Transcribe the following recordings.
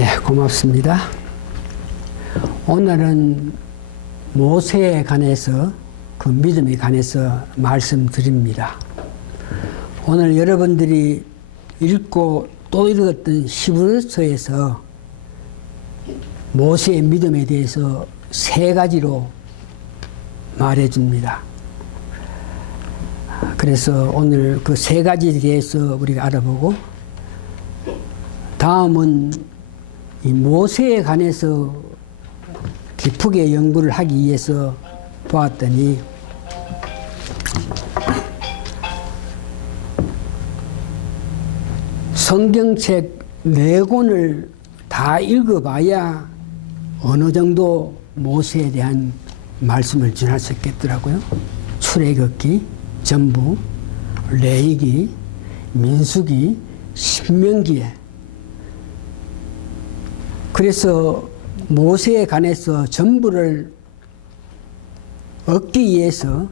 예, 고맙습니다. 오늘은 모세에 관해서, 그 믿음에 관해서 말씀드립니다. 오늘 여러분들이 읽고 또 읽었던 히브리서에서 모세의 믿음에 대해서 세 가지로 말해줍니다. 그래서 오늘 그 세 가지에 대해서 우리가 알아보고, 다음은 이 모세에 관해서 깊게 연구를 하기 위해서 보았더니, 성경책 4권을 다 읽어봐야 어느 정도 모세에 대한 말씀을 전할 수 있겠더라고요. 출애굽기, 전부, 레위기, 민수기, 신명기에. 그래서 모세에 관해서 전부를 얻기 위해서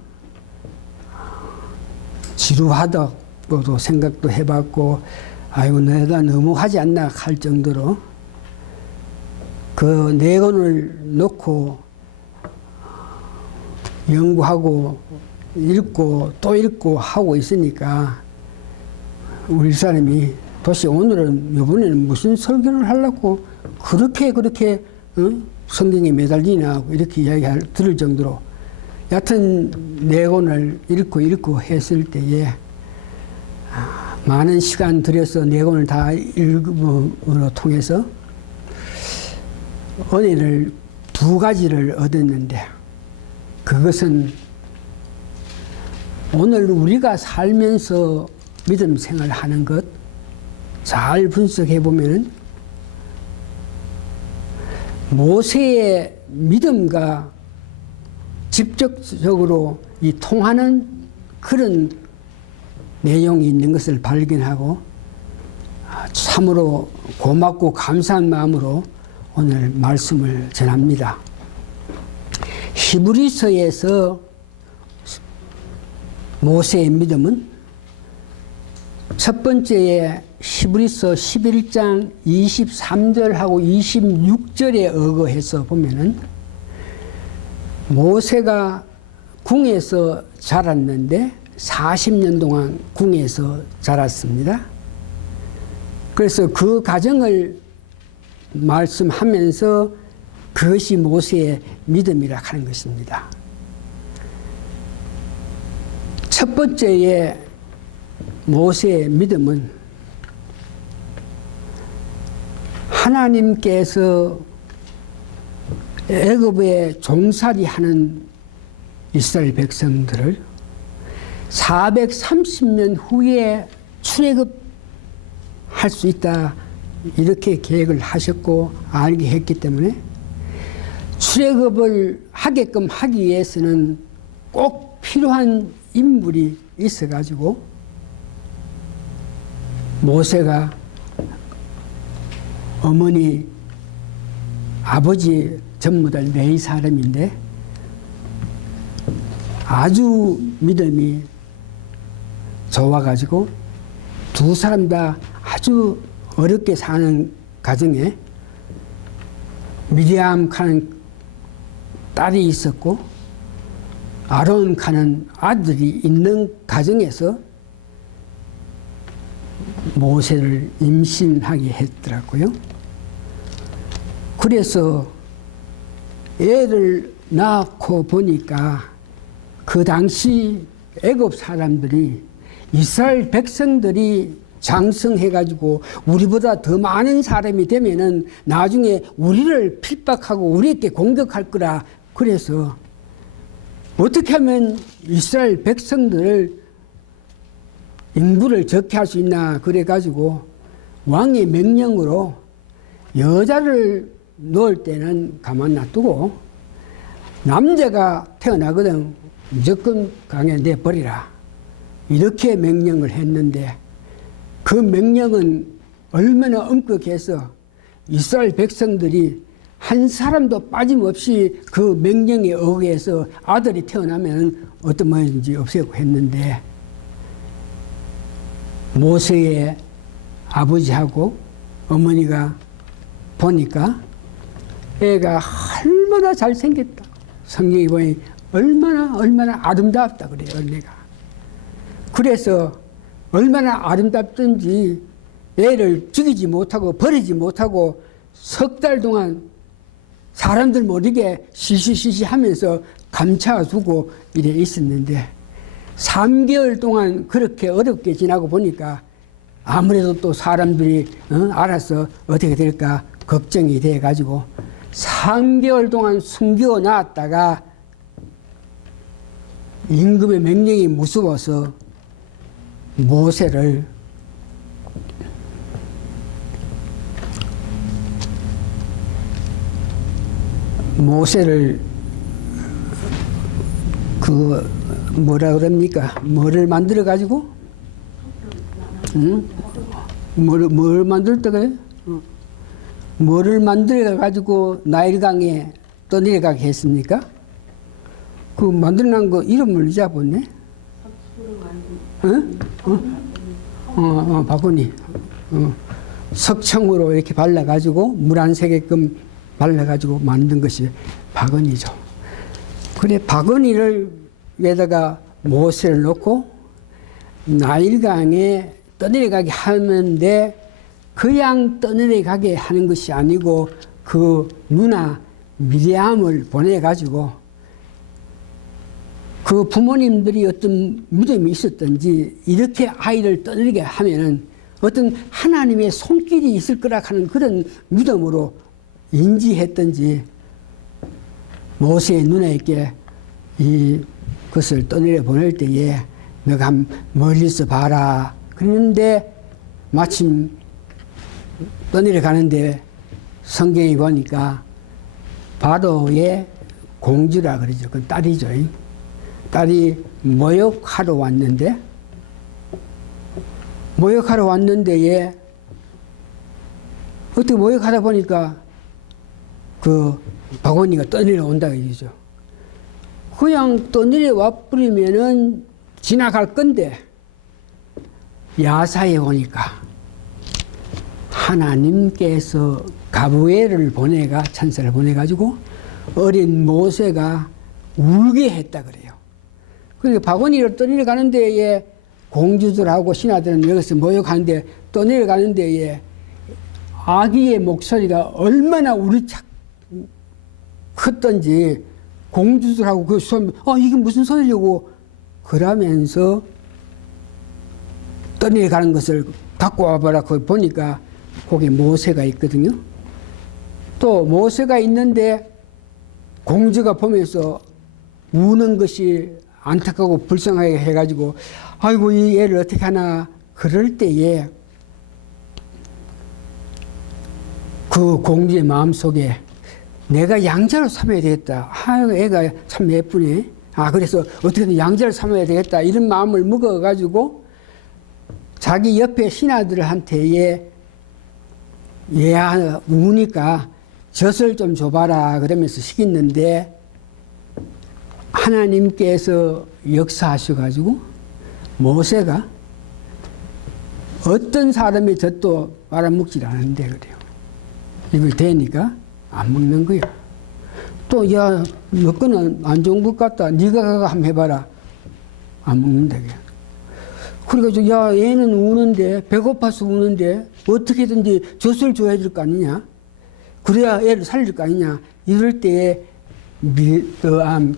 지루하다고도 생각도 해봤고, 아이고 내가 너무 하지 않나 할 정도로 그 4권을 놓고 연구하고 읽고 또 읽고 하고 있으니까 우리 사람이 도대체 오늘은 이번에는 무슨 설교를 하려고 그렇게 성경에 매달리나 이렇게 들을 정도로, 여하튼 4권을 읽고 했을 때에 많은 시간 들여서 4권을 다 읽음으로 통해서 은혜를 2가지를 얻었는데, 그것은 오늘 우리가 살면서 믿음 생활을 하는 것 잘 분석해 보면은 모세의 믿음과 직접적으로 이 통하는 그런 내용이 있는 것을 발견하고, 참으로 고맙고 감사한 마음으로 오늘 말씀을 전합니다. 히브리서에서 모세의 믿음은 첫 번째에 히브리서 11장 23절하고 26절에 의거해서 보면은, 모세가 궁에서 자랐는데 40년 동안 궁에서 자랐습니다. 그래서 그 과정을 말씀하면서 그것이 모세의 믿음이라 하는 것입니다. 첫 번째의 모세의 믿음은 하나님께서 애굽에 종살이하는 이스라엘 백성들을 430년 후에 출애굽할 수 있다, 이렇게 계획을 하셨고 알게 했기 때문에 출애굽을 하게끔 하기 위해서는 꼭 필요한 인물이 있어가지고 모세가 어머니, 아버지 전부 다 레위 사람인데 아주 믿음이 좋아가지고 두 사람 다 아주 어렵게 사는 가정에 미리암 하는 딸이 있었고 아론 하는 아들이 있는 가정에서 모세를 임신하게 했더라고요. 그래서 애를 낳고 보니까 그 당시 애굽 사람들이 이스라엘 백성들이 장성해가지고 우리보다 더 많은 사람이 되면은 나중에 우리를 핍박하고 우리에게 공격할 거라. 그래서 어떻게 하면 이스라엘 백성들을 인구를 적게 할 수 있나 그래가지고 왕의 명령으로 여자를 놓을 때는 가만 놔두고 남자가 태어나거든 무조건 강에 내버리라, 이렇게 명령을 했는데, 그 명령은 얼마나 엄격해서 이스라엘 백성들이 한 사람도 빠짐없이 그 명령에 의해서 아들이 태어나면 어떤 뭐든지 없애고 했는데, 모세의 아버지하고 어머니가 보니까 애가 얼마나 잘생겼다. 성경이 보니 얼마나 아름답다 그래요, 언니가. 그래서 얼마나 아름답든지 애를 죽이지 못하고 버리지 못하고 석 달 동안 사람들 모르게 시시시시 하면서 감춰두고 이래 있었는데 3개월 동안 그렇게 어렵게 지나고 보니까 아무래도 또 사람들이 알아서 어떻게 될까 걱정이 돼가지고 3개월 동안 숨겨 놨다가 임금의 명령이 무서워서 모세를 그 뭐라 그럽니까? 뭐를 만들어 가지고? 응? 뭘 만들었다고요? 뭐를 만들어 가지고 나일강에 떠내려가게 했습니까? 그 만들어낸 거 이름을 잊어버렸네. 바구니. 석청으로 이렇게 발라가지고 물 안 새게끔 발라가지고 만든 것이 바구니죠. 그래 바구니를 에다가 모세를 놓고 나일강에 떠내려가게 하는데 그냥 떠내려가게 하는 것이 아니고 그 누나 미리암을 보내가지고 그 부모님들이 어떤 믿음이 있었던지 이렇게 아이를 떠내게 하면은 어떤 하나님의 손길이 있을 거라 하는 그런 믿음으로 인지했던지 모세의 누나에게 그것을 떠내려 보낼 때에 너가 한 멀리서 봐라. 그랬는데 마침 떠내려 가는데 성경에 보니까 바로의 공주라 그러죠. 그 딸이죠. 딸이 모욕하러 왔는데 어떻게 모욕하다 보니까 그 바구니가 떠내려 온다 그러죠. 그냥 떠내려 와버리면은 지나갈 건데 야사에 오니까 하나님께서 가브엘을 천사를 보내가지고 어린 모세가 울게 했다 그래요. 그러니까 바구니를 떠내려 가는 데에 공주들하고 신하들은 여기서 모욕하는데 떠내려 가는 데에 아기의 목소리가 얼마나 우리착 컸던지 공주들하고 그 소리, 이게 무슨 소리냐고 그러면서 떠내려 가는 것을 갖고 와봐라. 거기 보니까 거기 모세가 있거든요. 또 모세가 있는데 공주가 보면서 우는 것이 안타깝고 불쌍하게 해가지고 아이고 이 애를 어떻게 하나 그럴 때에 그 공주의 마음속에 내가 양자로 삼아야 되겠다. 애가 참 예쁘네. 그래서 어떻게든 양자를 삼아야 되겠다. 이런 마음을 먹어가지고 자기 옆에 신하들한테 얘 우니까 젖을 좀 줘봐라 그러면서 시켰는데 하나님께서 역사하셔가지고 모세가 어떤 사람의 젖도 빨아먹질 않은데 그래요. 이걸 되니까 안 먹는 거야. 또 야 너 거는 안 좋은 것 같다. 네가 가서 한번 해봐라. 안 먹는다. 그래가지고 야 얘는 우는데 배고파서 우는데 어떻게든지 젖을 줘야 될 거 아니냐. 그래야 애를 살릴 거 아니냐. 이럴 때에 미드암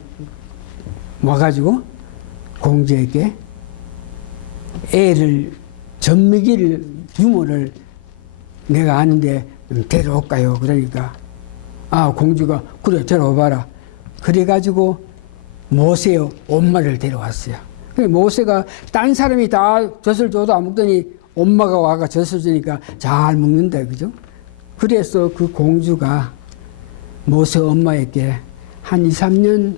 와가지고 공주에게 애를 젖먹일 유모를 내가 아는데 데려올까요? 그러니까 공주가 그래 데려와봐라. 그래가지고 모세의 엄마를 데려왔어요. 모세가 딴 사람이 다 젖을 줘도 안 먹더니 엄마가 와가 젖을 주니까 잘 먹는다 그죠? 그래서 그 공주가 모세 엄마에게 한 2, 3년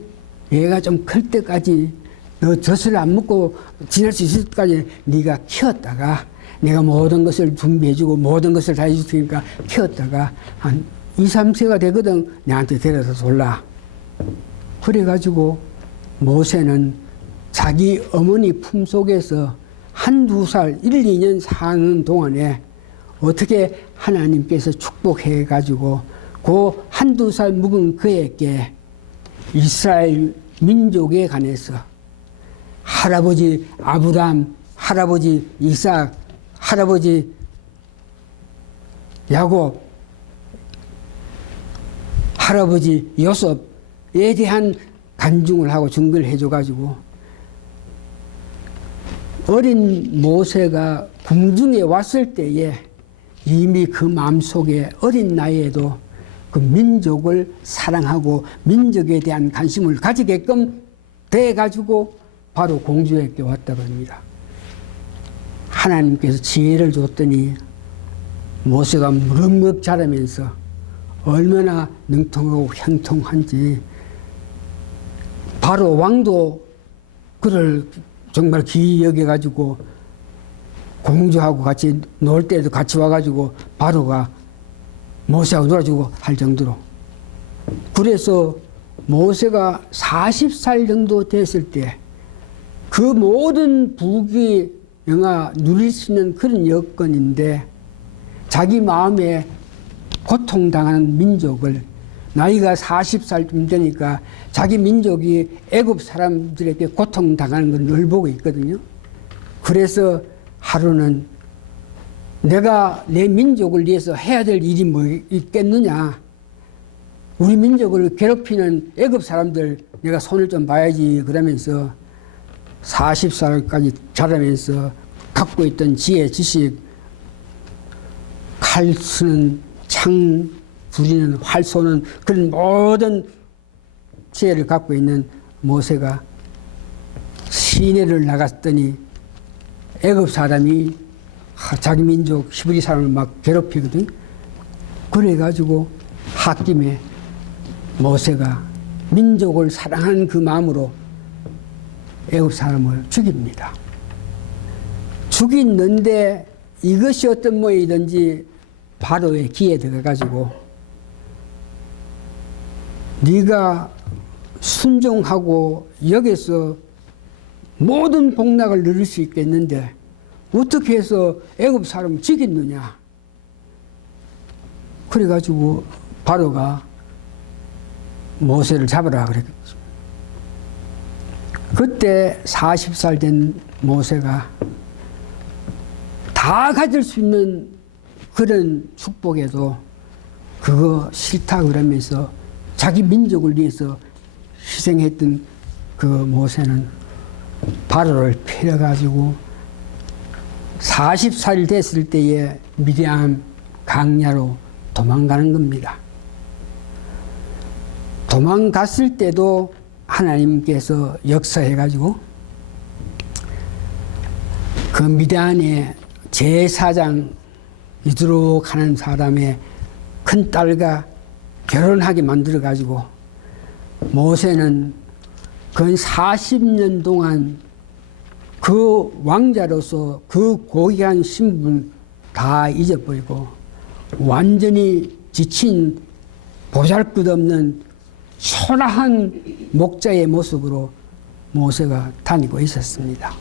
얘가 좀 클 때까지 너 젖을 안 먹고 지낼 수 있을 때까지 네가 키웠다가 내가 모든 것을 준비해주고 모든 것을 다 해줄 테니까 키웠다가 한 2, 3세가 되거든 내한테 데려다 졸라. 그래가지고 모세는 자기 어머니 품속에서 한두 살, 1, 2년 사는 동안에 어떻게 하나님께서 축복해 가지고 그 한두 살 묵은 그에게 이스라엘 민족에 관해서 할아버지 아브람, 할아버지 이삭, 할아버지 야곱, 할아버지 요셉에 대한 간증을 하고 증거를 해줘가지고 어린 모세가 궁중에 왔을 때에 이미 그 마음속에 어린 나이에도 그 민족을 사랑하고 민족에 대한 관심을 가지게끔 돼가지고 바로 공주에게 왔다고 합니다. 하나님께서 지혜를 줬더니 모세가 무럭무럭 자라면서 얼마나 능통하고 형통한지 바로 왕도 그를 정말 귀히 여겨가지고 공주하고 같이 놀 때도 같이 와가지고 바로가 모세하고 놀아주고 할 정도로. 그래서 모세가 40살 정도 됐을 때 그 모든 부귀 영화 누릴 수 있는 그런 여건인데 자기 마음에 고통당하는 민족을 나이가 40살쯤 되니까 자기 민족이 애굽 사람들에게 고통당하는 걸 늘 보고 있거든요. 그래서 하루는 내가 내 민족을 위해서 해야 될 일이 뭐 있겠느냐. 우리 민족을 괴롭히는 애굽 사람들 내가 손을 좀 봐야지 그러면서 40살까지 자라면서 갖고 있던 지혜, 지식, 칼 쓰는, 창 부리는, 활 쏘는 그런 모든 지혜를 갖고 있는 모세가 시내를 나갔더니 애굽 사람이 자기 민족 히브리 사람을 막 괴롭히거든. 그래가지고 홧김에 모세가 민족을 사랑하는 그 마음으로 애굽 사람을 죽입니다. 죽이는데 이것이 어떤 모양이든지 바로의 귀에 들어가가지고 네가 순종하고 여기서 모든 복락을 누릴 수 있겠는데 어떻게 해서 애굽 사람을 죽였느냐. 그래가지고 바로가 모세를 잡으라 그랬겠죠. 그때 40살 된 모세가 다 가질 수 있는 그런 축복에도 그거 싫다 그러면서 자기 민족을 위해서 희생했던 그 모세는 바로를 패려가지고 40살이 됐을 때에 미디안 강야로 도망가는 겁니다. 도망갔을 때도 하나님께서 역사해가지고 그 미디안의 제사장 이두로 가는 사람의 큰 딸과 결혼하게 만들어가지고 모세는 근 40년 동안 그 왕자로서 그 고귀한 신분 다 잊어버리고 완전히 지친 보잘것없는 초라한 목자의 모습으로 모세가 다니고 있었습니다.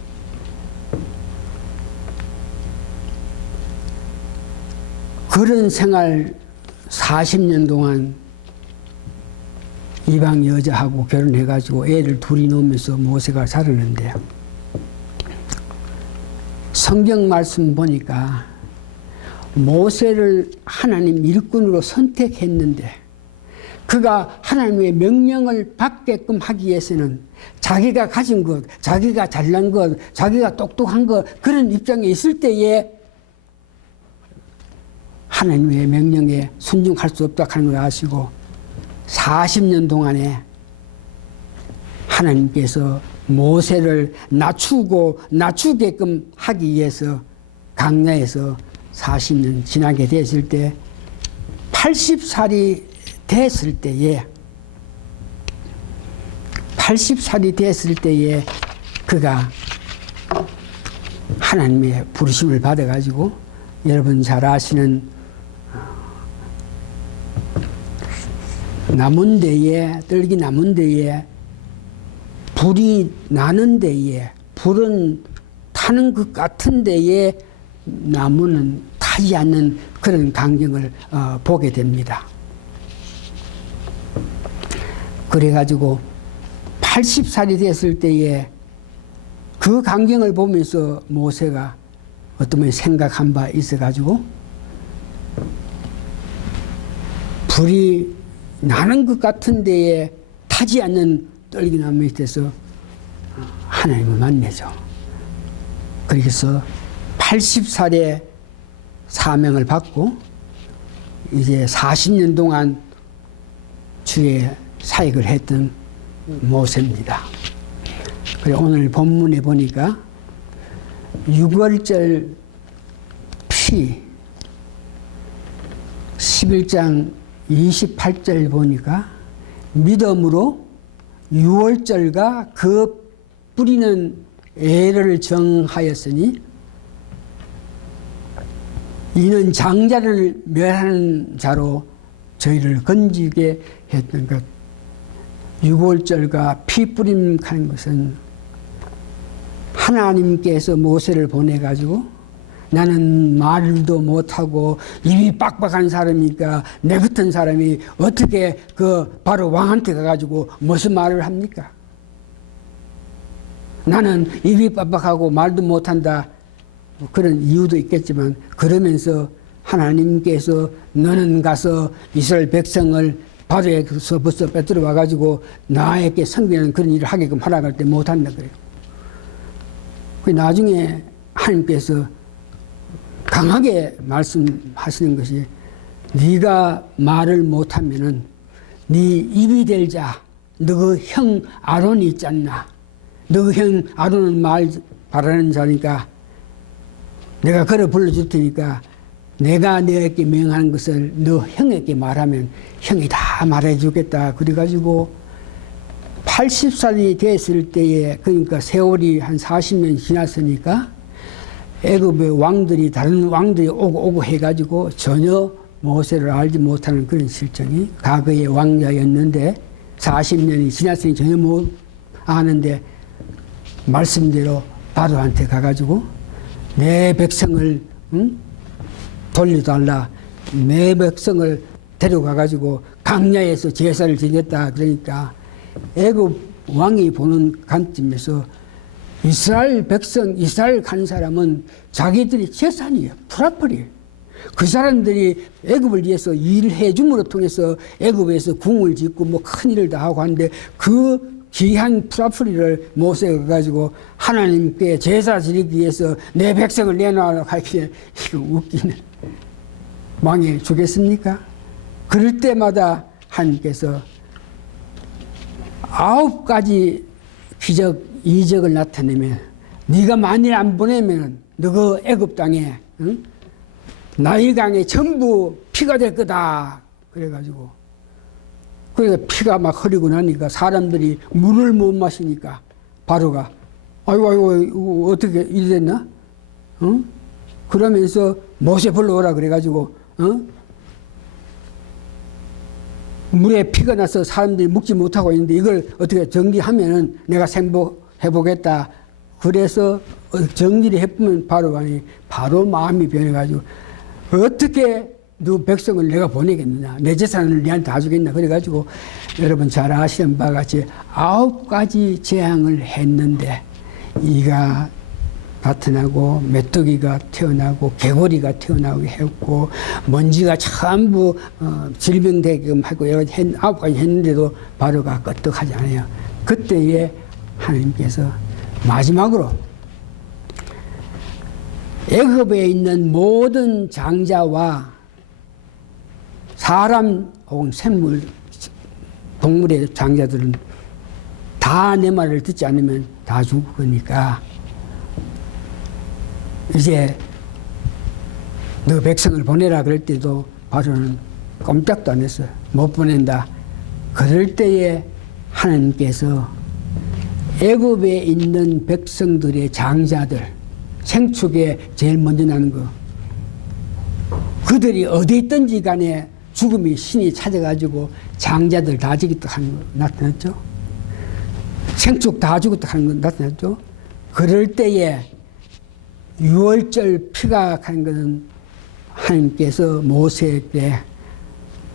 그런 생활 40년 동안 이방 여자하고 결혼해가지고 애를 둘이 놓으면서 모세가 자르는데 성경 말씀 보니까 모세를 하나님 일꾼으로 선택했는데 그가 하나님의 명령을 받게끔 하기 위해서는 자기가 가진 것, 자기가 잘난 것, 자기가 똑똑한 것 그런 입장에 있을 때에 하나님의 명령에 순종할 수 없다 하는 걸 아시고 40년 동안에 하나님께서 모세를 낮추게끔 하기 위해서 강야에서 40년 지나게 됐을 때 80살이 됐을 때에 그가 하나님의 부르심을 받아가지고 여러분 잘 아시는 남은 데에 떨기 남은 데에 불이 나는 데에 불은 타는 것 같은 데에 나무는 타지 않는 그런 광경을 보게 됩니다. 그래가지고 80살이 됐을 때에 그 광경을 보면서 모세가 어떤 생각한 바 있어가지고 불이 나는 것 같은 데에 타지 않는 떨기나무 밑에서 하나님을 만나죠. 그래서 80살에 사명을 받고 이제 40년 동안 주의 사역을 했던 모세입니다. 그래 오늘 본문에 보니까 6월절 피 11장 28절 보니까 믿음으로 6월절과 그 뿌리는 애를 정하였으니 이는 장자를 멸하는 자로 저희를 건지게 했던 것. 6월절과 피 뿌림 하는 것은 하나님께서 모세를 보내가지고 나는 말도 못하고 입이 빡빡한 사람이니까 내 같은 사람이 어떻게 그 바로 왕한테 가가지고 무슨 말을 합니까? 나는 입이 빡빡하고 말도 못한다. 그런 이유도 있겠지만 그러면서 하나님께서 너는 가서 이스라엘 백성을 바로에서 벌써 빼들어 와가지고 나에게 섬기는 그런 일을 하게끔 하라고 할 때 못한다 그래요. 그 나중에 하나님께서 강하게 말씀하시는 것이 네가 말을 못하면은 네 입이 될 자, 너 그 형 아론이 있지 않나? 너 그 형 아론은 말 바라는 자니까 내가 그를 불러줄 테니까 내가 너에게 명하는 것을 너 형에게 말하면 형이 다 말해주겠다. 그래가지고 80살이 됐을 때에 그러니까 세월이 한 40년 지났으니까 애굽의 왕들이 다른 왕들이 오고 해가지고 전혀 모세를 알지 못하는 그런 실정이 과거의 왕자였는데 40년이 지났으니 전혀 못 아는데 말씀대로 바로한테 가가지고 내 백성을 돌려달라. 내 백성을 데려가가지고 강야에서 제사를 지냈다. 그러니까 애굽 왕이 보는 관점에서 이스라엘 백성, 이스라엘 간 사람은 자기들이 재산이에요. 프라플이에요. 그 사람들이 애굽을 위해서 일을 해줌으로 통해서 애굽에서 궁을 짓고 뭐 큰 일을 다 하고 하는데 그 귀한 프라프리를 모세가 가지고 하나님께 제사 지르기 위해서 내 백성을 내놔라 하기에 이거 웃기네. 망해 주겠습니까? 그럴 때마다 하나님께서 9가지 기적, 이적을 나타내면 네가 만일 안 보내면 너 그 애굽 땅에 나일강에 전부 피가 될 거다. 그래가지고 그러니까 피가 막 흐르고 나니까 사람들이 물을 못 마시니까 바로가 아이고 어떻게 이리 됐나? 그러면서 모세 불러오라 그래가지고 물에 피가 나서 사람들이 먹지 못하고 있는데 이걸 어떻게 정리하면은 내가 생복해보겠다. 그래서 정리를 해보면 바로 마음이 변해가지고 어떻게 너 백성을 내가 보내겠느냐. 내 재산을 네한테 다 주겠나. 그래가지고 여러분 잘 아시는 바와 같이 9가지 재앙을 했는데 이가 나타나고 메뚜기가 태어나고 개구리가 태어나고 했고 먼지가 전부 질병되게끔 하고 여러 가지 9가지 했는데도 바로가 끄떡하지 않아요. 그때에 하나님께서 마지막으로 애굽에 있는 모든 장자와 사람 혹은 생물, 동물의 장자들은 다 내 말을 듣지 않으면 다 죽을 거니까 이제 너 백성을 보내라 그럴 때도 바로는 꼼짝도 안 했어요. 못 보낸다. 그럴 때에 하나님께서 애굽에 있는 백성들의 장자들, 생축에 제일 먼저 나는 거, 그들이 어디 있든지 간에 죽음이 신이 찾아가지고 장자들 다 죽였다 하는 거 나타났죠. 생축 다 죽었다 하는 거 나타났죠. 그럴 때에 6월절 피가 가는 것은 하나님께서 모세에게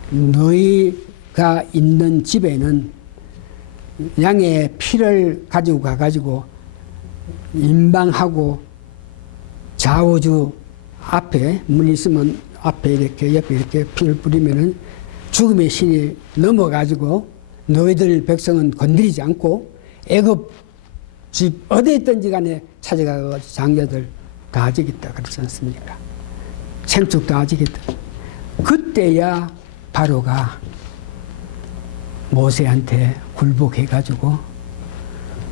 너희가 있는 집에는 양의 피를 가지고 가가지고 임방하고 좌우주 앞에 문 있으면 앞에 이렇게 옆에 이렇게 피를 뿌리면은 죽음의 신이 넘어가지고 너희들 백성은 건드리지 않고 애굽 집 어디에 있든지 간에 찾아가서 장자들 다 죽였다 그렇지 않습니까? 생축 다 죽였다. 그때야 바로가 모세한테 굴복해가지고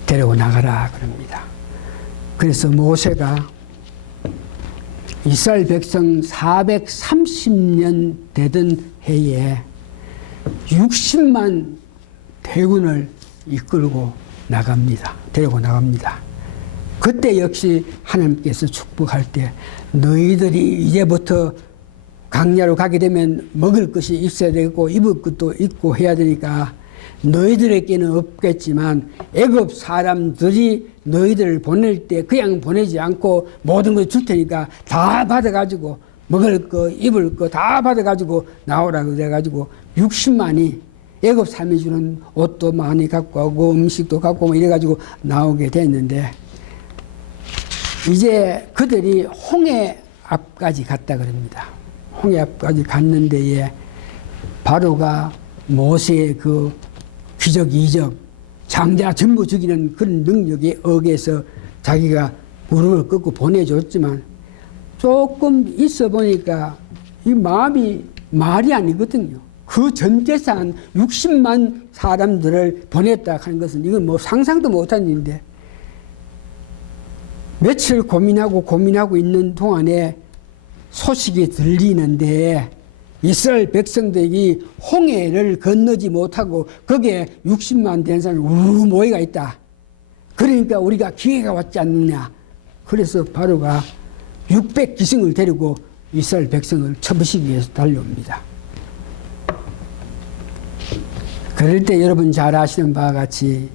데리고 나가라 그럽니다. 그래서 모세가 이스라엘 백성 430년 되던 해에 60만 대군을 이끌고 나갑니다. 데리고 나갑니다. 그때 역시 하나님께서 축복할 때 너희들이 이제부터 광야로 가게 되면 먹을 것이 있어야 되고 입을 것도 있고 해야 되니까 너희들에게는 없겠지만 애굽 사람들이 너희들을 보낼 때 그냥 보내지 않고 모든 걸 줄 테니까 다 받아가지고 먹을 거 입을 거 다 받아가지고 나오라 그래가지고 60만이 애굽 사람이 주는 옷도 많이 갖고 오고 음식도 갖고 오고 이래가지고 나오게 됐는데 이제 그들이 홍해 앞까지 갔다 그럽니다. 홍해 앞까지 갔는데에 바로가 모세의 그 기적 이적 장자 전부 죽이는 그런 능력에 의해서 자기가 무릎을 꿇고 보내줬지만 조금 있어 보니까 이 마음이 말이 아니거든요. 그 전 재산 60만 사람들을 보냈다 하는 것은 이건 뭐 상상도 못한 일인데 며칠 고민하고 있는 동안에 소식이 들리는데 이스라엘 백성들이 홍해를 건너지 못하고 거기에 60만 된 사람이 우르르 모여가 있다. 그러니까 우리가 기회가 왔지 않느냐. 그래서 바로가 600기승을 데리고 이스라엘 백성을 쳐부시기 위해서 달려옵니다. 그럴 때 여러분 잘 아시는 바와 같이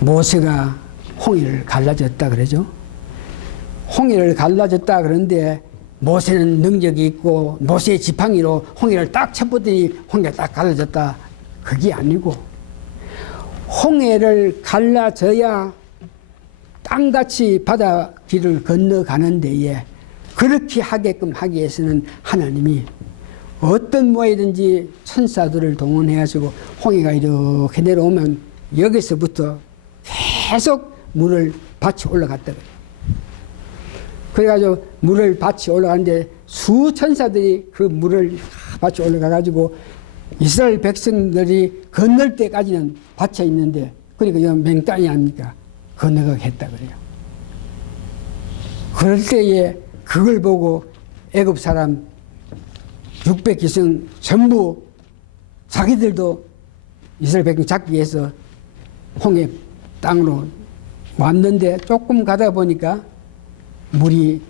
모세가 홍해를 갈라졌다 그러죠. 홍해를 갈라졌다 그런데 모세는 능력이 있고 모세의 지팡이로 홍해를 딱 쳐보더니 홍해가 딱 갈라졌다. 그게 아니고 홍해를 갈라져야 땅같이 바다 길을 건너가는 데에 그렇게 하게끔 하기 위해서는 하나님이 어떤 모양이든지 천사들을 동원해가지고 홍해가 이렇게 내려오면 여기서부터 계속 물을 밭이 올라갔다 그래요. 그래가지고 물을 밭이 올라가는데 수천사들이 그 물을 밭이 올라가가지고 이스라엘 백성들이 건널 때까지는 밭에 있는데 그러니까 이건 맹땅이 아닙니까? 건너가게 했다 그래요. 그럴 때에 그걸 보고 애굽 사람 600기승 전부 자기들도 이스라엘 백성 잡기 위해서 홍해 땅으로 왔는데 조금 가다 보니까 물이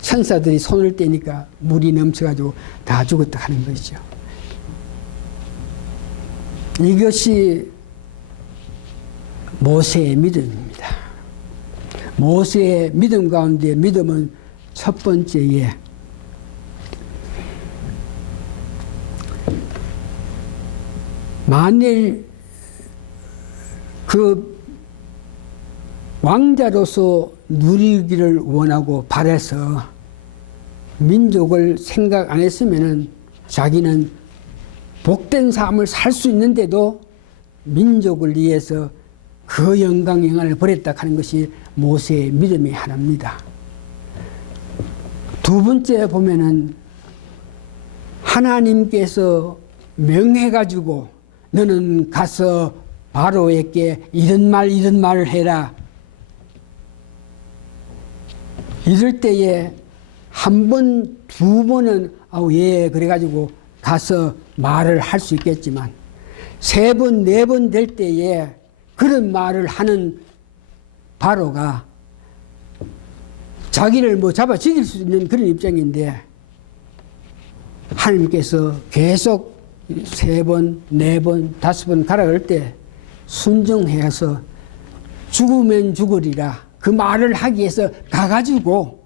천사들이 손을 떼니까 물이 넘쳐가지고 다 죽었다 하는 것이죠. 이것이 모세의 믿음입니다. 모세의 믿음 가운데 믿음은 첫 번째에 만일 그 왕자로서 누리기를 원하고 바래서 민족을 생각 안 했으면은 자기는 복된 삶을 살 수 있는데도 민족을 위해서 그 영광을 버렸다 하는 것이 모세의 믿음의 하나입니다. 두 번째 보면은 하나님께서 명해가지고 너는 가서 바로에게 이런 말을 해라. 이럴 때에 한 번, 두 번은 예 그래가지고 가서 말을 할 수 있겠지만 세 번, 네 번 될 때에 그런 말을 하는 바로가 자기를 뭐 잡아 죽일 수 있는 그런 입장인데 하나님께서 계속 세 번, 네 번, 다섯 번 가라 그럴 때 순종해서 죽으면 죽으리라 그 말을 하기 위해서 가가지고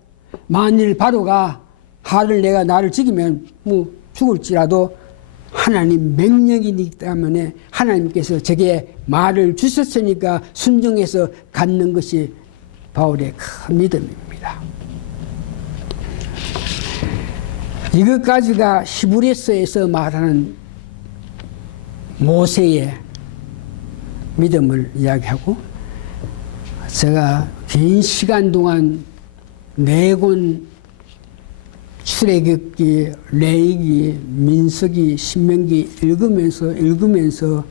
만일 바로가 하를 나를 죽이면 뭐 죽을지라도 하나님 명령이기 때문에 하나님께서 제게 말을 주셨으니까 순종해서 갖는 것이 바울의 큰 믿음입니다. 이것까지가 히브리서에서 말하는 모세의 믿음을 이야기하고, 제가 긴 시간 동안 4권 출애굽기, 레위기, 민수기, 신명기 읽으면서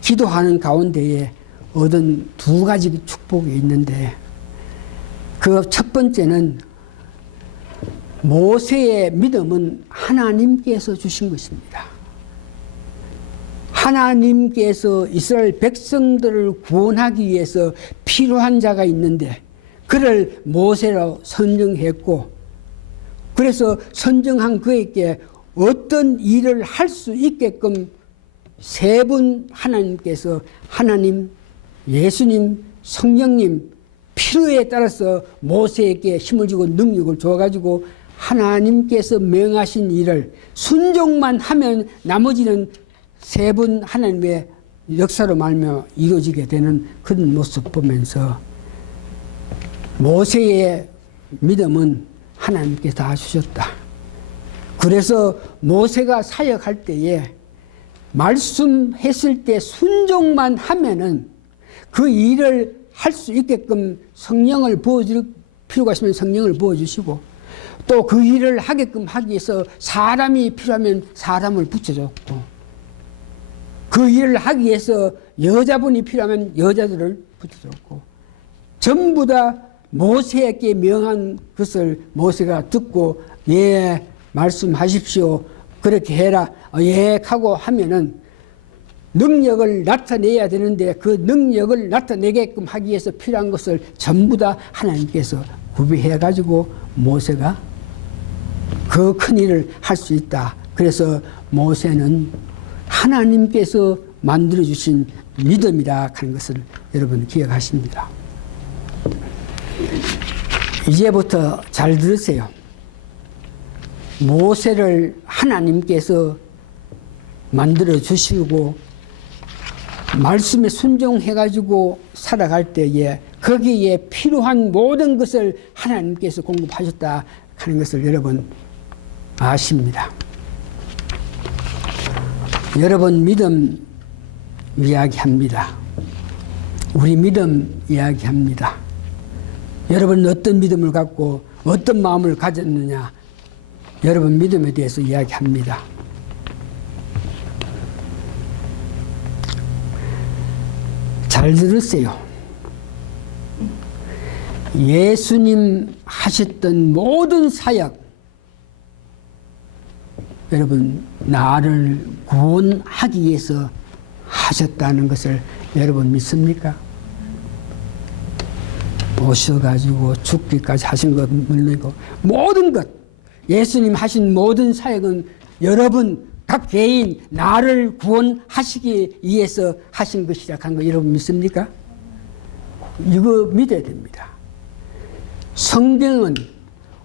기도하는 가운데에 얻은 2가지 축복이 있는데, 그 첫 번째는 모세의 믿음은 하나님께서 주신 것입니다. 하나님께서 이스라엘 백성들을 구원하기 위해서 필요한 자가 있는데 그를 모세로 선정했고, 그래서 선정한 그에게 어떤 일을 할 수 있게끔 3분 하나님께서 하나님, 예수님, 성령님 필요에 따라서 모세에게 힘을 주고 능력을 줘가지고 하나님께서 명하신 일을 순종만 하면 나머지는 3분 하나님의 역사로 말며 이루어지게 되는 그런 모습 보면서 모세의 믿음은 하나님께 다 주셨다. 그래서 모세가 사역할 때에 말씀했을 때 순종만 하면은 그 일을 할 수 있게끔 성령을 부어줄 필요가 있으면 성령을 부어주시고, 또 그 일을 하게끔 하기 위해서 사람이 필요하면 사람을 붙여줬고, 그 일을 하기 위해서 여자분이 필요하면 여자들을 붙여줬고, 전부 다 모세에게 명한 것을 모세가 듣고 예 말씀하십시오, 그렇게 해라, 예 하고 하면은 능력을 나타내야 되는데 그 능력을 나타내게끔 하기 위해서 필요한 것을 전부 다 하나님께서 구비해 가지고 모세가 그 큰 일을 할 수 있다. 그래서 모세는 하나님께서 만들어 주신 믿음이라 하는 것을 여러분 기억하십니다. 이제부터 잘 들으세요. 모세를 하나님께서 만들어 주시고 말씀에 순종해가지고 살아갈 때에 거기에 필요한 모든 것을 하나님께서 공급하셨다 하는 것을 여러분 아십니다. 여러분 믿음 이야기합니다. 우리 믿음 이야기합니다. 여러분은 어떤 믿음을 갖고 어떤 마음을 가졌느냐, 여러분 믿음에 대해서 이야기합니다. 잘 들으세요. 예수님 하셨던 모든 사역, 여러분 나를 구원하기 위해서 하셨다는 것을 여러분 믿습니까? 오셔가지고 죽기까지 하신 것 물론이고 모든 것, 예수님 하신 모든 사역은 여러분 각 개인 나를 구원하시기 위해서 하신 것이라 한 거 여러분 믿습니까? 이거 믿어야 됩니다. 성경은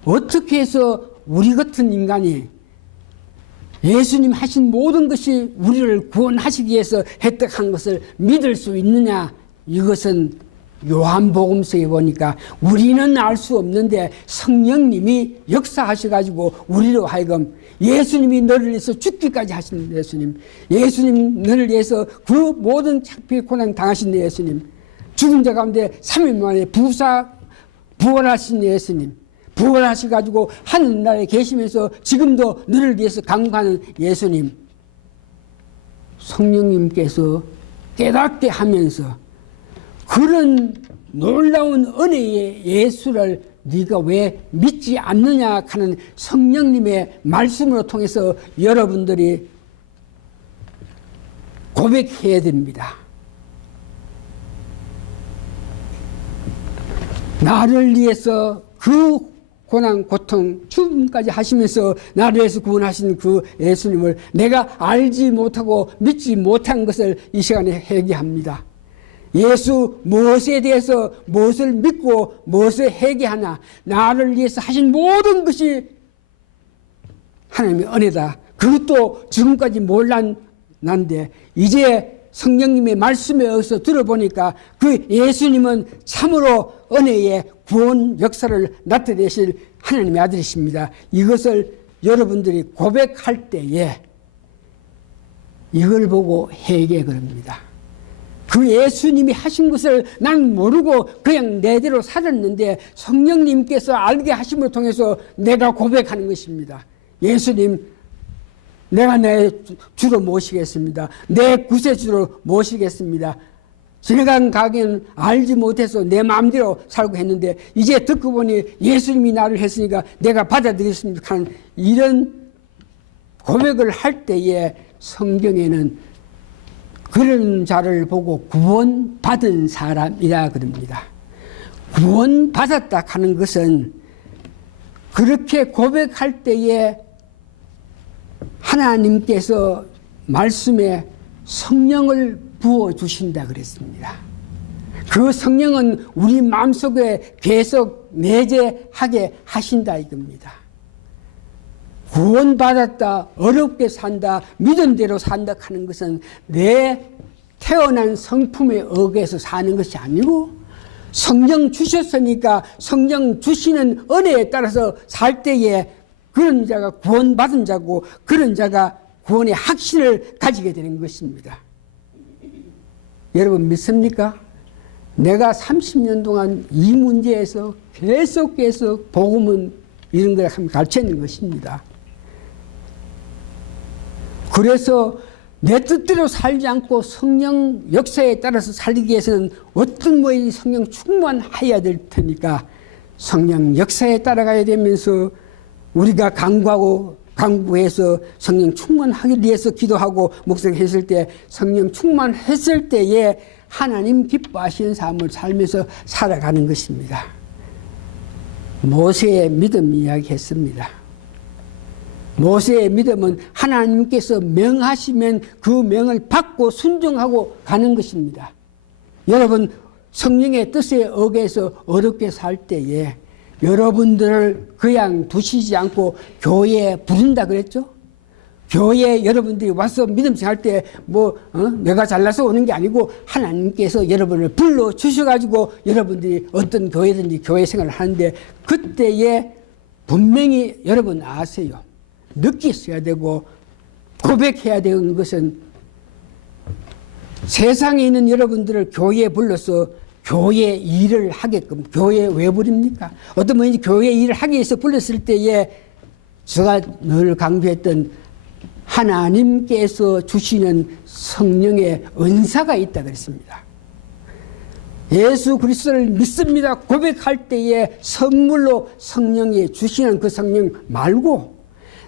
어떻게 해서 우리 같은 인간이 예수님 하신 모든 것이 우리를 구원하시기 위해서 획득한 것을 믿을 수 있느냐, 이것은 요한복음서에 보니까 우리는 알 수 없는데 성령님이 역사하셔가지고 우리로 하여금 예수님이 너를 위해서 죽기까지 하신 예수님, 예수님 너를 위해서 그 모든 창피 고난 당하신 예수님, 죽은 자 가운데 3일 만에 부활하신 예수님, 부활하셔가지고 하늘나라에 계시면서 지금도 너를 위해서 강구하는 예수님, 성령님께서 깨닫게 하면서 그런 놀라운 은혜의 예수를 네가 왜 믿지 않느냐 하는 성령님의 말씀으로 통해서 여러분들이 고백해야 됩니다. 나를 위해서 그 고난, 고통, 죽음까지 하시면서 나를 위해서 구원하신 그 예수님을 내가 알지 못하고 믿지 못한 것을 이 시간에 회개합니다. 예수 무엇에 대해서 무엇을 믿고 무엇을 회개하나 나를 위해서 하신 모든 것이 하나님의 은혜다. 그것도 지금까지 몰랐는데 이제 성령님의 말씀에 의해서 들어보니까 그 예수님은 참으로 은혜의 구원 역사를 나타내실 하나님의 아들이십니다. 이것을 여러분들이 고백할 때에 이걸 보고 회개 그럽니다. 그 예수님이 하신 것을 난 모르고 그냥 내대로 살았는데 성령님께서 알게 하심을 통해서 내가 고백하는 것입니다. 예수님, 내가 내 주로 모시겠습니다. 내 구세주로 모시겠습니다. 지나간 가게는 알지 못해서 내 마음대로 살고 했는데 이제 듣고 보니 예수님이 나를 했으니까 내가 받아들였습니다 하는 이런 고백을 할 때에 성경에는 그런 자를 보고 구원받은 사람이라 그럽니다. 구원받았다 하는 것은 그렇게 고백할 때에 하나님께서 말씀에 성령을 부어주신다 그랬습니다. 그 성령은 우리 마음속에 계속 내재하게 하신다 이겁니다. 구원받았다, 어렵게 산다, 믿음대로 산다 하는 것은 내 태어난 성품에 의해서 사는 것이 아니고 성령 주셨으니까 성령 주시는 은혜에 따라서 살 때에 그런 자가 구원받은 자고 그런 자가 구원의 확신을 가지게 되는 것입니다. 여러분 믿습니까? 내가 30년 동안 이 문제에서 계속해서 복음은 이런 걸 가르치는 것입니다. 그래서 내 뜻대로 살지 않고 성령 역사에 따라서 살기 위해서는 어떤 모양의 성령 충만해야 될 테니까 성령 역사에 따라가야 되면서 우리가 강구해서 성령 충만하기 위해서 기도하고 묵상했을 때 성령 충만했을 때에 하나님 기뻐하시는 삶을 살면서 살아가는 것입니다. 모세의 믿음 이야기했습니다. 모세의 믿음은 하나님께서 명하시면 그 명을 받고 순종하고 가는 것입니다. 여러분 성령의 뜻에 의해서 어렵게 살 때에 여러분들을 그냥 두시지 않고 교회에 부른다 그랬죠? 교회에 여러분들이 와서 믿음생 할 때 내가 잘나서 오는 게 아니고 하나님께서 여러분을 불러 주셔가지고 여러분들이 어떤 교회든지 교회 생활을 하는데 그때에 분명히 여러분 아세요. 느끼셔야 되고 고백해야 되는 것은 세상에 있는 여러분들을 교회에 불러서 교회 일을 하게끔 교회에 왜 부릅니까? 어떤 분이 교회 일을 하기 위해서 불렀을 때에 제가 늘 강조했던 하나님께서 주시는 성령의 은사가 있다 그랬습니다. 예수 그리스도를 믿습니다 고백할 때에 선물로 성령이 주시는 그 성령 말고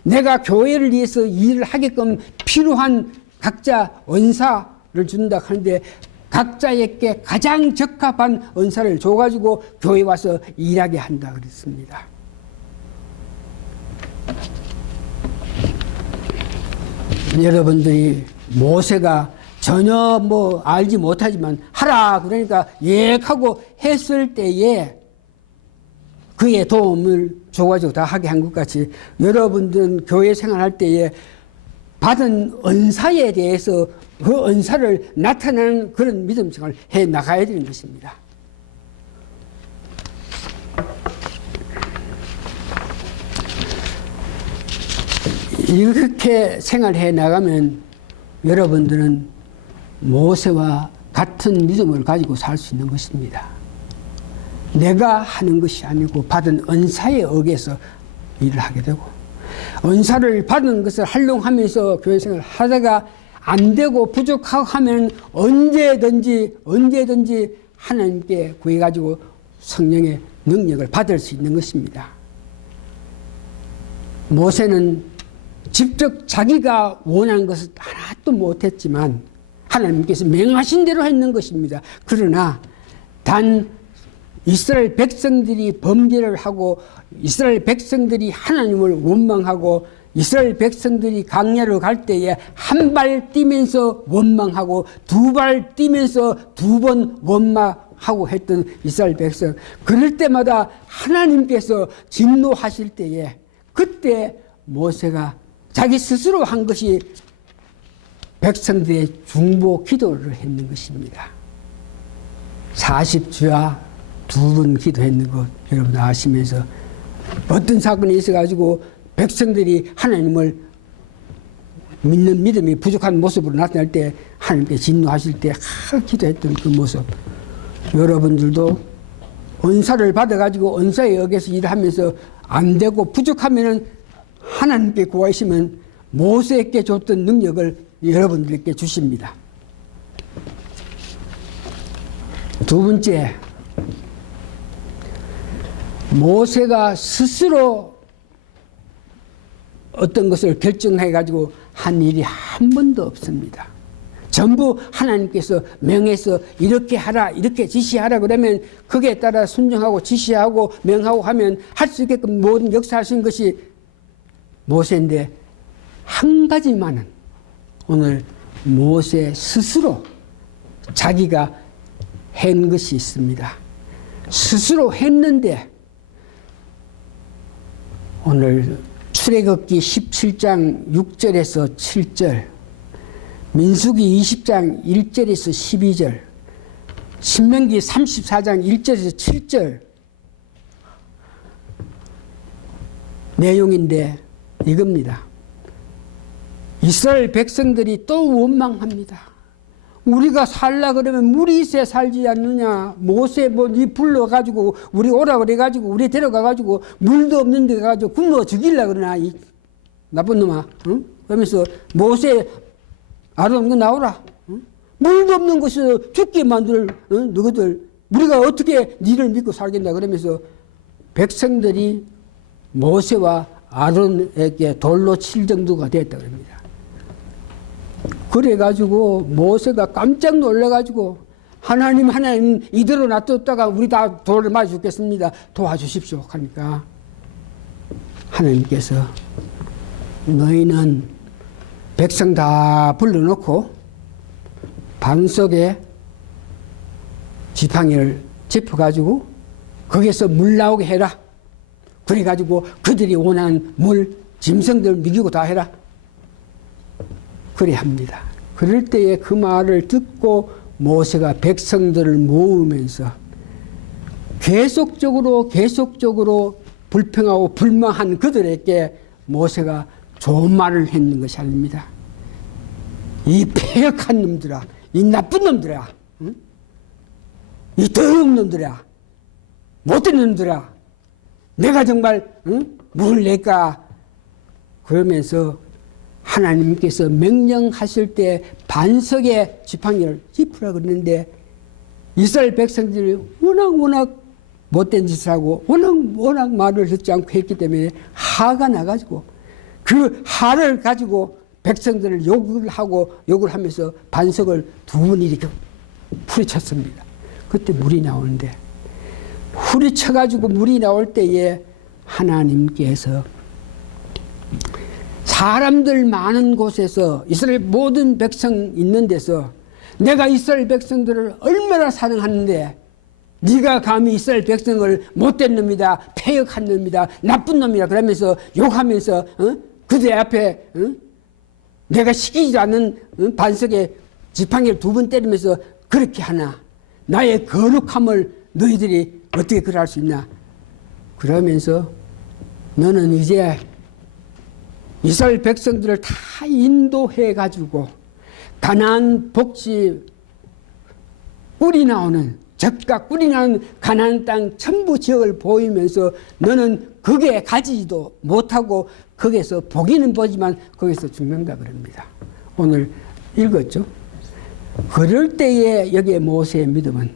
내가 교회를 위해서 일을 하게끔 필요한 각자 은사를 준다 하는데 각자에게 가장 적합한 은사를 줘가지고 교회에 와서 일하게 한다 그랬습니다. 여러분들이 모세가 전혀 알지 못하지만 하라 그러니까 예 하고 했을 때에 그의 도움을 줘가지고 다 하게 한 것 같이 여러분들은 교회 생활할 때에 받은 은사에 대해서 그 은사를 나타내는 그런 믿음 생활을 해 나가야 되는 것입니다. 이렇게 생활해 나가면 여러분들은 모세와 같은 믿음을 가지고 살 수 있는 것입니다. 내가 하는 것이 아니고 받은 은사에 의해서 일을 하게 되고 은사를 받은 것을 활용하면서 교회 생활을 하다가 안 되고 부족하고 하면 언제든지 하나님께 구해가지고 성령의 능력을 받을 수 있는 것입니다. 모세는 직접 자기가 원하는 것을 하나도 못했지만 하나님께서 명하신 대로 했는 것입니다. 그러나 단 이스라엘 백성들이 범죄를 하고 이스라엘 백성들이 하나님을 원망하고 이스라엘 백성들이 광야로 갈 때에 한 발 뛰면서 원망하고 두 발 뛰면서 두 번 원망하고 했던 이스라엘 백성, 그럴 때마다 하나님께서 진노하실 때에 그때 모세가 자기 스스로 한 것이 백성들의 중보 기도를 했는 것입니다. 40주야 2번 기도했는 것 여러분 아시면서 어떤 사건이 있어가지고 백성들이 하나님을 믿는 믿음이 부족한 모습으로 나타날 때 하나님께 진노하실 때 기도했던 그 모습, 여러분들도 은사를 받아가지고 은사에 의해서 일하면서 안 되고 부족하면은 하나님께 구하시면 모세에게 줬던 능력을 여러분들께 주십니다. 두 번째, 모세가 스스로 어떤 것을 결정해가지고 한 일이 한 번도 없습니다. 전부 하나님께서 명해서 이렇게 하라, 이렇게 지시하라 그러면 거기에 따라 순종하고 지시하고 명하고 하면 할 수 있게끔 모든 역사하신 것이 모세인데, 한 가지만은 오늘 모세 스스로 자기가 한 것이 있습니다. 스스로 했는데 오늘 출애굽기 17장 6절에서 7절, 민수기 20장 1절에서 12절, 신명기 34장 1절에서 7절 내용인데 이겁니다. 이스라엘 백성들이 또 원망합니다. 우리가 살라 그러면 물이 있어야 살지 않느냐. 모세 니 불러가지고 우리 오라 그래가지고 우리 데려가가지고 물도 없는 데 가가지고 굶어 죽일라 그러나 이 나쁜 놈아. 응? 그러면서 모세 아론 거 나오라. 응? 물도 없는 곳에서 죽게 만들 너희들 우리가 어떻게 니를 믿고 살겠나 그러면서 백성들이 모세와 아론에게 돌로 칠 정도가 됐다 그럽니다. 그래가지고 모세가 깜짝 놀래가지고 하나님 이대로 놔뒀다가 우리 다 돌을 맞아 죽겠습니다. 도와주십시오 하니까 하나님께서 너희는 백성 다 불러놓고 방석에 지팡이를 짚어가지고 거기에서 물 나오게 해라. 그래가지고 그들이 원하는 물 짐승들 먹이고 다 해라. 그래 합니다. 그럴 때에 그 말을 듣고 모세가 백성들을 모으면서 계속적으로 불평하고 불만한 그들에게 모세가 좋은 말을 했는 것이 아닙니다. 이 폐역한 놈들아, 이 나쁜 놈들아, 응? 이 더러운 놈들아, 못된 놈들아, 내가 정말 뭘 낼까? 그러면서 하나님께서 명령하실 때 반석에 지팡이를 짚으라 그랬는데 이스라엘 백성들이 워낙 못된 짓을 하고 워낙 말을 듣지 않고 했기 때문에 화가 나가지고 그 화를 가지고 백성들을 욕을 하면서 반석을 두 번 이렇게 후리쳤습니다. 그때 물이 나오는데 후리쳐가지고 물이 나올 때에 하나님께서 사람들 많은 곳에서 이스라엘 모든 백성 있는 데서 내가 이스라엘 백성들을 얼마나 사랑하는데 네가 감히 이스라엘 백성을 못된 놈이다, 폐역한 놈이다, 나쁜 놈이다 그러면서 욕하면서 그들 앞에 내가 시키지 않는 반석에 지팡이를 두 번 때리면서 그렇게 하나. 나의 거룩함을 너희들이 어떻게 그럴 할 수 있나. 그러면서 너는 이제 이스라엘 백성들을 다 인도해 가지고 가나안 복지 꿀이 나오는 젖과 꿀이 나오는 가나안 땅 전부 지역을 보이면서 너는 거기에 가지도 못하고 거기에서 보기는 보지만 거기서 죽는다 그럽니다. 오늘 읽었죠? 그럴 때에 여기에 모세의 믿음은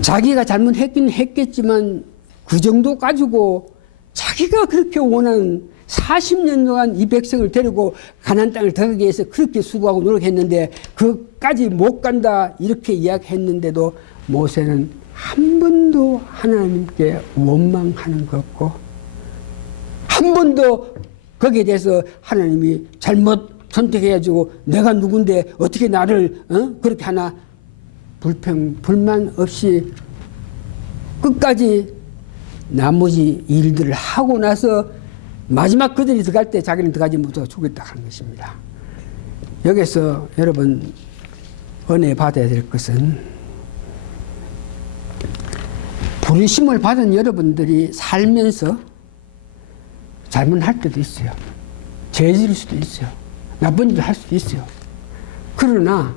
자기가 잘못했긴 했겠지만 그 정도 가지고 자기가 그렇게 원하는 40년 동안 이 백성을 데리고 가나안 땅을 들어가기 위해서 그렇게 수고하고 노력했는데 그까지 못 간다 이렇게 이야기했는데도 모세는 한 번도 하나님께 원망하는 것 없고 한 번도 거기에 대해서 하나님이 잘못 선택해가지고 내가 누군데 어떻게 나를 그렇게 하나 불만 없이 끝까지 나머지 일들을 하고 나서 마지막 그들이 들어갈 때 자기는 들어가지 못하고 죽였다 하는 것입니다. 여기서 여러분 은혜 받아야 될 것은 부르심을 받은 여러분들이 살면서 잘못할 때도 있어요. 죄 지을 수도 있어요. 나쁜 일을 할 수도 있어요. 그러나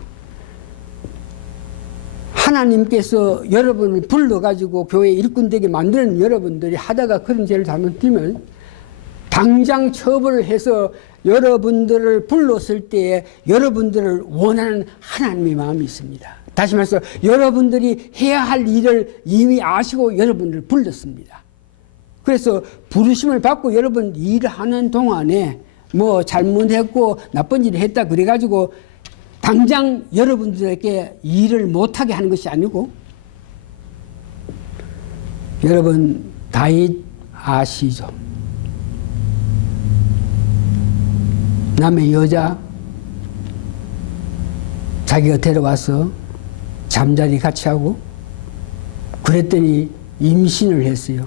하나님께서 여러분을 불러가지고 교회 일꾼 되게 만드는 여러분들이 하다가 그런 죄를 잘못하면 당장 처벌을 해서 여러분들을 불렀을 때에 여러분들을 원하는 하나님의 마음이 있습니다. 다시 말해서 여러분들이 해야 할 일을 이미 아시고 여러분들을 불렀습니다. 그래서 부르심을 받고 여러분 일을 하는 동안에 뭐 잘못했고 나쁜 일을 했다 그래가지고 당장 여러분들에게 일을 못하게 하는 것이 아니고 여러분 다윗 아시죠? 남의 여자 자기가 데려와서 잠자리 같이 하고 그랬더니 임신을 했어요.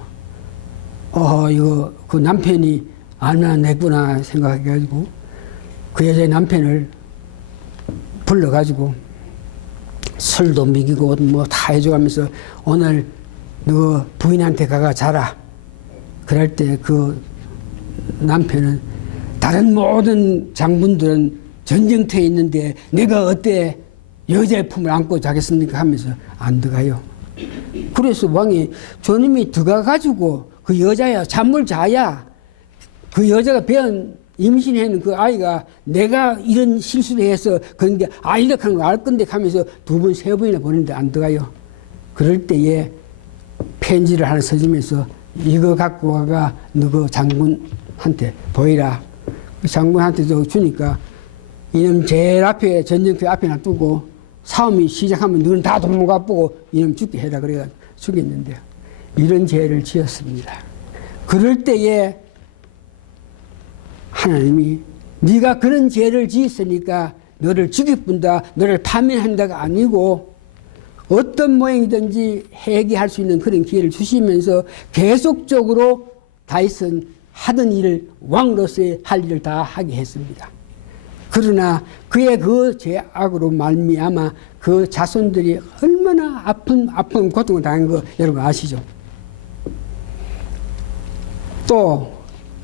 이거 그 남편이 안 해냈구나 생각해가지고 그 여자의 남편을 불러가지고 술도 먹이고 뭐 다 해줘가면서 오늘 너 부인한테 가가 자라. 그럴 때 그 남편은 다른 모든 장군들은 전쟁터에 있는데 내가 어때 여자의 품을 안고 자겠습니까 하면서 안 들어가요. 그래서 왕이 저놈이 들어가가지고 그 여자야 잠을 자야 그 여자가 배운 임신하는 그 아이가 내가 이런 실수를 해서 그런 게 이렇게 하는 거 알 건데 하면서 두 번, 세 번이나 보는데 안 들어가요. 그럴 때에 편지를 하나 써주면서 이거 갖고 와가 너그 장군한테 보이라. 그 장군한테도 주니까 이놈 제일 앞에 전쟁터 앞에 놔두고 싸움이 시작하면 너는 다 도망가 보고 이놈 죽게 해라 그래가 죽였는데요. 이런 죄를 지었습니다. 그럴 때에 하나님이 네가 그런 죄를 지었으니까 너를 죽일뿐다 너를 파면한다가 아니고 어떤 모양이든지 회개할 수 있는 그런 기회를 주시면서 계속적으로 다윗은 하던 일을 왕으로서의 할 일을 다 하게 했습니다. 그러나 그의 그 죄악으로 말미암아 그 자손들이 얼마나 아픈 고통을 당한 거 여러분 아시죠? 또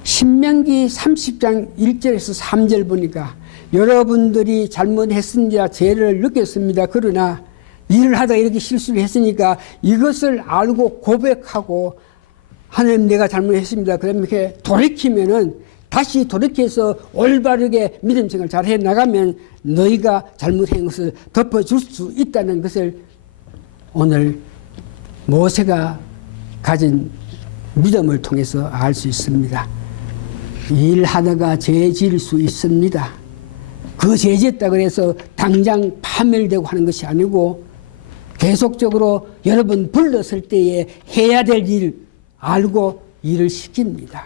신명기 30장 1절에서 3절 보니까 여러분들이 잘못했습니다. 죄를 느꼈습니다. 그러나 일을 하다 이렇게 실수를 했으니까 이것을 알고 고백하고 하나님 내가 잘못했습니다. 그러면 이렇게 돌이키면은 다시 돌이켜서 올바르게 믿음 생활을 잘 해나가면 너희가 잘못한 것을 덮어줄 수 있다는 것을 오늘 모세가 가진 믿음을 통해서 알 수 있습니다. 일하다가 죄 지을 수 있습니다. 그 죄 지었다고 해서 당장 파멸되고 하는 것이 아니고 계속적으로 여러분 불렀을 때에 해야 될 일 알고 일을 시킵니다.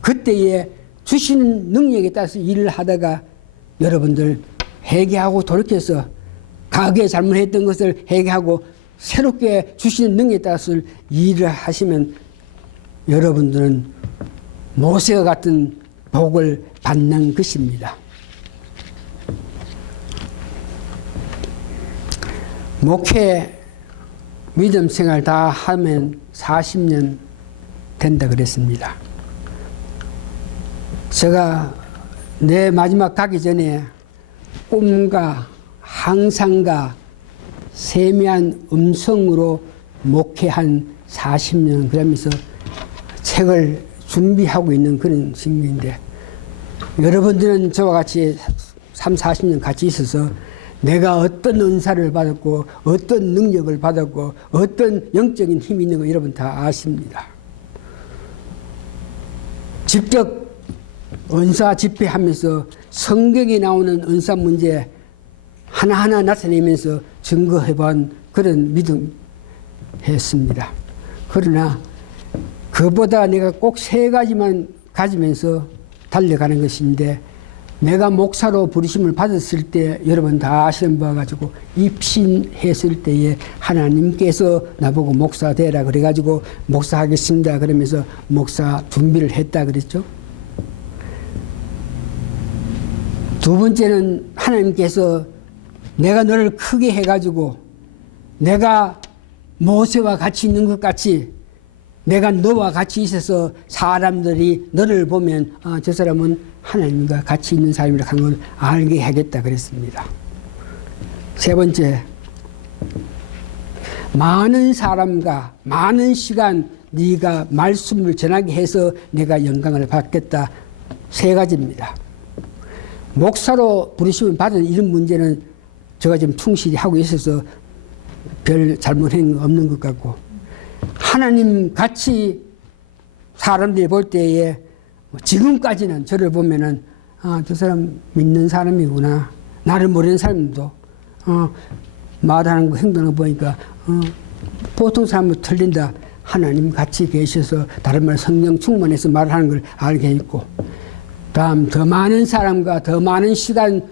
그때에 주시는 능력에 따라서 일을 하다가 여러분들 회개하고 돌이켜서 과거에 잘못했던 것을 회개하고 새롭게 주시는 능력에 따라서 일을 하시면 여러분들은 모세와 같은 복을 받는 것입니다. 목회 믿음 생활 다 하면 40년 된다 그랬습니다. 제가 내 마지막 가기 전에 꿈과 항상과 세미한 음성으로 목회한 40년 그러면서 책을 준비하고 있는 그런 시기인데 여러분들은 저와 같이 3, 40년 같이 있어서 내가 어떤 은사를 받았고 어떤 능력을 받았고 어떤 영적인 힘이 있는 거 여러분 다 아십니다. 직접 은사 집회하면서 성경에 나오는 은사 문제 하나하나 나타내면서 증거해본 그런 믿음 했습니다. 그러나 그보다 내가 꼭 3가지만 가지면서 달려가는 것인데, 내가 목사로 부르심을 받았을 때 여러분 다 아시는 바와 가지고 입신했을 때에 하나님께서 나보고 목사 되라 그래가지고 목사하겠습니다 그러면서 목사 준비를 했다 그랬죠. 두 번째는 하나님께서 내가 너를 크게 해가지고 내가 모세와 같이 있는 것 같이 내가 너와 같이 있어서 사람들이 너를 보면 저 사람은 하나님과 같이 있는 사람이라 하는 걸 알게 하겠다 그랬습니다. 세 번째, 많은 사람과 많은 시간 네가 말씀을 전하게 해서 내가 영광을 받겠다. 3가지입니다. 목사로 부르심을 받은 이런 문제는 제가 좀 충실히 하고 있어서 별 잘못한 거 없는 것 같고, 하나님 같이 사람들이 볼 때에 지금까지는 저를 보면은 저 사람 믿는 사람이구나. 나를 모르는 사람도 말하는 거 행동을 보니까 보통 사람은 틀린다. 하나님 같이 계셔서 다른 말 성령 충만해서 말하는 걸 알게 했고, 다음 더 많은 사람과 더 많은 시간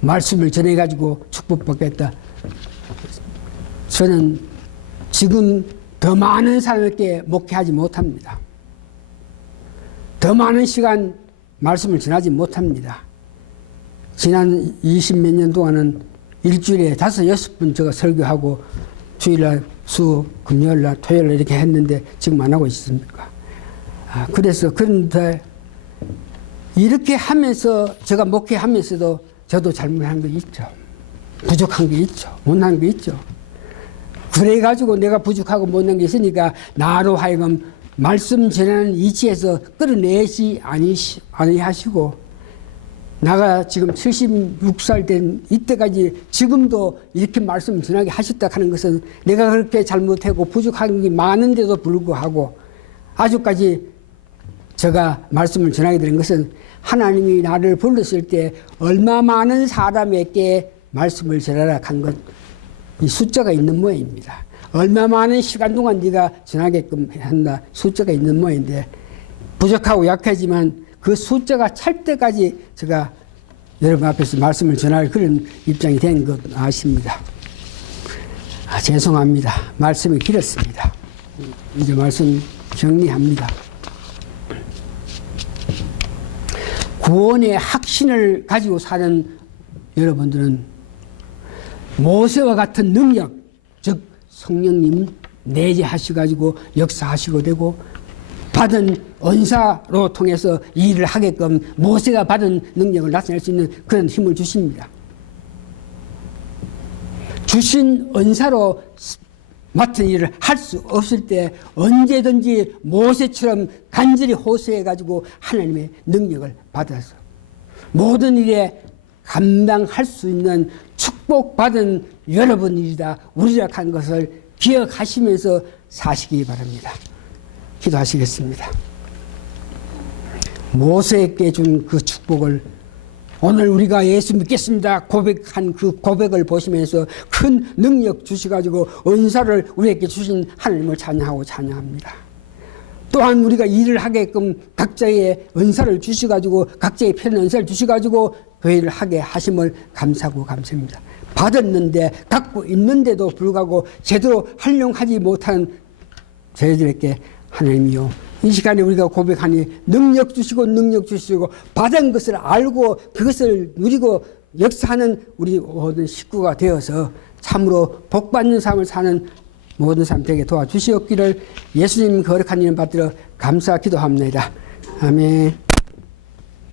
말씀을 전해가지고 축복받겠다. 저는 지금 더 많은 사람에게 목회하지 못합니다. 더 많은 시간 말씀을 전하지 못합니다. 지난 20몇 년 동안은 일주일에 5, 6번 제가 설교하고 주일날, 수, 금요일날, 토요일날 이렇게 했는데 지금 안 하고 있습니까? 그래서 그런데 이렇게 하면서 제가 목회하면서도 저도 잘못한 게 있죠. 부족한 게 있죠. 못한 게 있죠. 그래가지고 내가 부족하고 못한 게 있으니까 나로 하여금 말씀 전하는 이치에서 끌어내지 아니하시고, 나가 지금 76살 된 이때까지 지금도 이렇게 말씀 전하게 하셨다 하는 것은 내가 그렇게 잘못하고 부족한 게 많은데도 불구하고 아직까지 제가 말씀을 전하게 되는 것은 하나님이 나를 불렀을 때 얼마 많은 사람에게 말씀을 전하라 한 것, 이 숫자가 있는 모양입니다. 얼마 많은 시간 동안 네가 전하게끔 한다. 숫자가 있는 모양인데, 부족하고 약하지만 그 숫자가 찰 때까지 제가 여러분 앞에서 말씀을 전할 그런 입장이 된 것 아십니다. 죄송합니다. 말씀이 길었습니다. 이제 말씀 정리합니다. 구원의 확신을 가지고 사는 여러분들은 모세와 같은 능력, 즉 성령님 내재하셔가지고 역사하시고 되고 받은 은사로 통해서 일을 하게끔 모세가 받은 능력을 나타낼 수 있는 그런 힘을 주십니다. 주신 은사로 맡은 일을 할 수 없을 때 언제든지 모세처럼 간절히 호소해가지고 하나님의 능력을 받아서 모든 일에 감당할 수 있는 축복받은 여러분이다 우리라 한 것을 기억하시면서 사시기 바랍니다. 기도하시겠습니다. 모세에게 준 그 축복을 오늘 우리가 예수 믿겠습니다 고백한 그 고백을 보시면서 큰 능력 주셔가지고 은사를 우리에게 주신 하나님을 찬양하고 찬양합니다. 또한 우리가 일을 하게끔 각자의 은사를 주셔가지고 각자의 편한 은사를 주셔가지고 교회를 하게 하심을 감사하고 감사합니다. 받았는데 갖고 있는데도 불구하고 제대로 활용하지 못한 저희들에게 하나님이요, 이 시간에 우리가 고백하니 능력 주시고 받은 것을 알고 그것을 누리고 역사하는 우리 모든 식구가 되어서 참으로 복받는 삶을 사는 모든 사람들에게 도와주시옵기를 예수님 거룩한 이름 받들어 감사 기도합니다. 아멘.